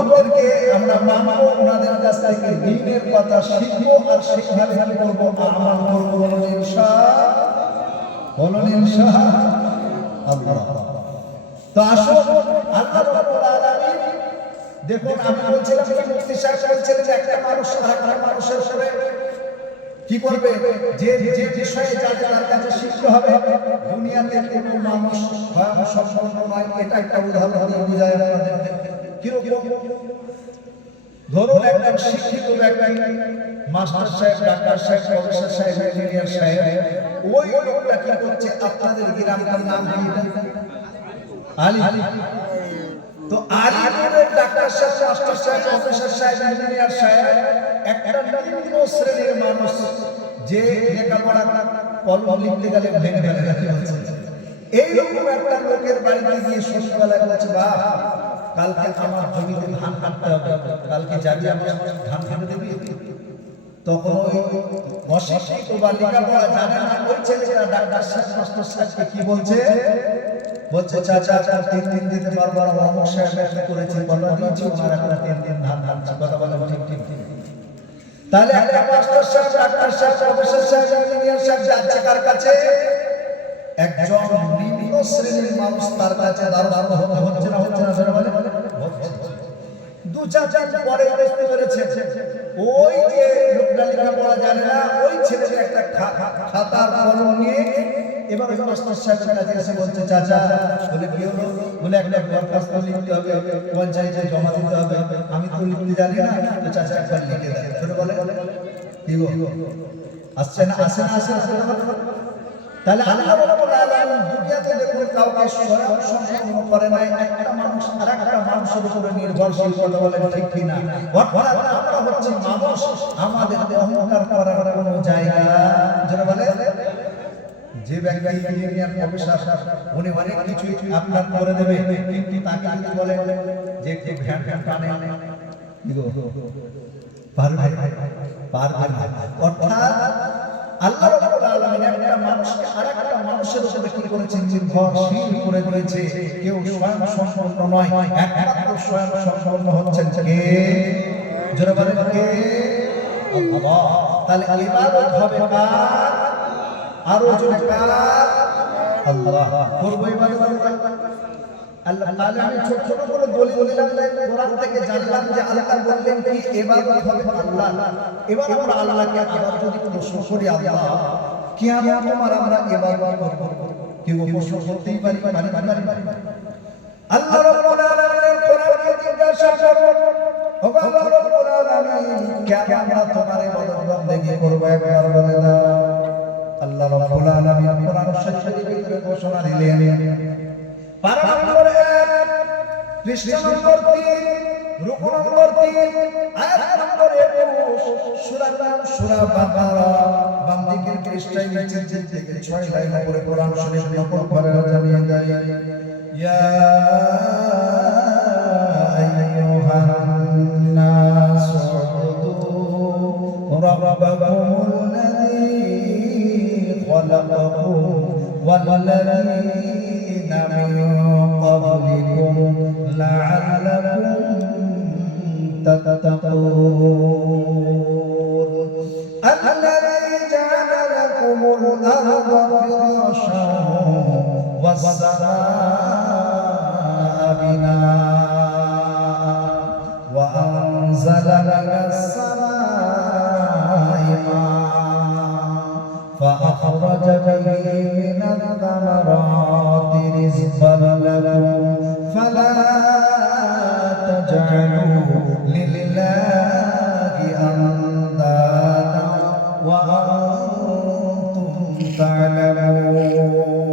ওদেরকে আমরা মানবো, ওনাদের কাছ থেকে দ্বীনের কথা শিখবো আর সেখানে কি করবো, আমল করবো। বলুন ইনশাআল্লাহ, বলুন ইনশাআল্লাহ। তো আসো আল্লাহ রাব্বুল আলামিন, দেখুন আমি বলছিলাম কি মুফতি সাহেব বলছিলেন যে একটা মানুষ আরেকটা মানুষের উপরে কি করবে, যে যে বিষয়ে যাতে তার কাছে শিখতে হবে। দুনিয়াতে কোনো মানুষ স্বয়ং সম্পূর্ণ নয়, এটা একটা উদাহরণ দিয়ে বোঝায় আপনাদের। কিরকম? ধরুন একজন শিক্ষিত ব্যক্তি, মাস্টার সাহেব, ডাক্তার সাহেব, প্রফেসর সাহেব, ইঞ্জিনিয়ার সাহেব, ওই লোকটা কি করছে, আপনাদের গ্রামের নাম কি? আলী। তো আলিপুরের ডাক্তার সাহেব, মাস্টার সাহেব, প্রফেসর সাহেব, ইঞ্জিনিয়ার সাহেব একটা নিম্ন শ্রেণীর মানুষ, যে লেখাপড়া কলম লিখতে গেলে ভেঙে ফেলে রাখি হচ্ছে। এইরকম একটা লোকের বাড়িতে গিয়ে সন্ধ্যাবেলায় বলছে, বাহ কালকে আমার জমিতে ধান কাটতে হবে, কালকে যাবি আমার ধান কেটে দিবি। তখন ওই অশিক্ষিত বা লেখাপড়া জানে না ওই ছেলেটা ডাক্তার সাহেব, মাস্টার সাহেবকে কি বলছে, বলছে চাচা আপনার 3 দিন দিতে পারবো না, অমুক সাহেব কি করেছে, বলা দিয়েছি ওনার একটা 3 দিন ধান কাটছে। কথা বলে ঠিক ঠিক ঠিক। তাহলে একটা মাস্টার সাহেব, ডাক্তার সাহেব, প্রফেসর সাহেব, ইঞ্জিনিয়ার সাহেব যাচ্ছে কার কাছে? একজন নিম্ন শ্রেণীর মানুষ তার কাছে দাঁড়ানো হচ্ছে না, হচ্ছে না? বলে দু চার দিন পরে বুঝতে পেরেছে ওই যে লোকটা লেখাপড়া জানে না, ওই ছেলেটা একটা খাতার কলম নিয়ে এবার ওই মাস্টার সাহেবের কাছে এসে বলছে, চাচা বলে কি হলো, বলে একটা দরখাস্ত লিখতে হবে, পঞ্চায়েতে জমা দিতে হবে, আমি তো লিখতে জানি না, তো চাচা একবার লিখে দেয়। ছোট বলে কি গো, আসছে না, আসে না, আসে না। তাহলে আল্লাহ রাব্বুল আলামিন দুনিয়াতে দেখুন কাউকে স্বয়ং সম্পূর্ণ করে নাই, একটা মানুষ আরেকটা মানুষের উপরে নির্ভরশীল। কথা বলেন ঠিক কি না? অর্থাৎ আমরা হচ্ছে মানুষ, আমাদের অহংকার করার কোনো জায়গা যারা বলে, যে ব্যক্তি ইঞ্জিনিয়ার প্রফেসর উনি অনেক কিছু আপনার করে দেবে, কিন্তু তাকে যদি বলে যে একটু ভ্যান ভ্যান টানে কি গো, পারবে পারবে না। অর্থাৎ আল্লাহ রাব্বুল আলামিন একটা মানুষকে আরেকটা মানুষের উপরে কি করেছেন, নির্ভরশীল করে দিয়েছে। কেউ স্বয়ং সম্পূর্ণ নয়, একমাত্র স্বয়ং সম্পূর্ণ হচ্ছেন কে? যারা বলেন কে? আল্লাহ। তাহলে ইবাদত হবে কার? আরো জোরে কার? আল্লাহ। করব ইবাদত আল্লাহ। তাহলে আমি ছোট ছোট করে দলিল দিলাম, কোরআন থেকে জানলাম যে আল্লাহ বললেন কি ইবাদত হবে আল্লাহ। এবার আমরা আল্লাহকে আবার যদি প্রশ্ন করি, আল্লাহ কিয়ামত তোমার আমরা ইবাদত করব, কি প্রশ্ন করতেই পারি? আল্লাহ রাব্বুল আলামিনের কোরআনে জিজ্ঞাসা করব, ও আল্লাহ রাব্বুল আলামিন কেন আমরা তোমার ইবাদত বندگی করব, একবার বলে দাও। আল্লাহ রাব্বুল আলামিন কোরআন শরীফের ভিতরে ঘোষণা দিলেন, পারা নম্বর 1 পৃষ্ঠা নম্বর 3 রুকু নম্বর 3 আয়াত নম্বর 21 সূরা নাম সূরা বাকারা বান্দিকের পৃষ্ঠায় নিচের দিক থেকে 6 লাইন করে কোরআন শরীফ নকল করে জানিয়ে দেয়, ইয়া আইয়ুহান নাস উবুদু রাব্বাকুমুল্লাযী খালাকাকুম ওয়াল্লাযীনা মিন قبلكم لعلكم تتقون الذي جعل لكم الأرض فراشا والسماء بناء وأنزل من السماء ماء فأخرج به من الثمرات رزقا لكم فلا تجعلوا لله أندادا وأنتم تعلمون